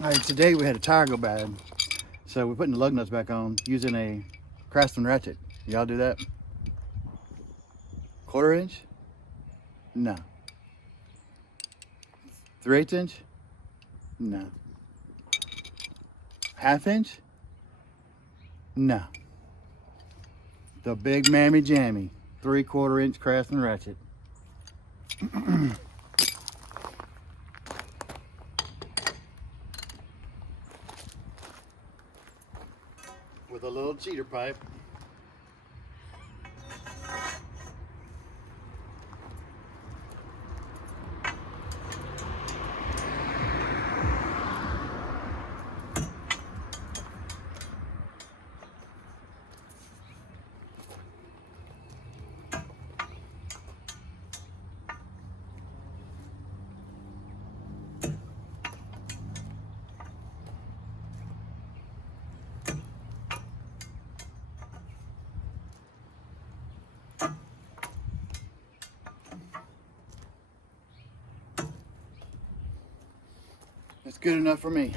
Alright, today we had a tire go bad, so we're putting the lug nuts back on using a Craftsman Ratchet. Y'all do that? 1/4 inch? No. 3/8 inch? No. 1/2 inch? No. The big mammy jammy 3/4 inch Craftsman Ratchet. With a little cheater pipe. That's good enough for me.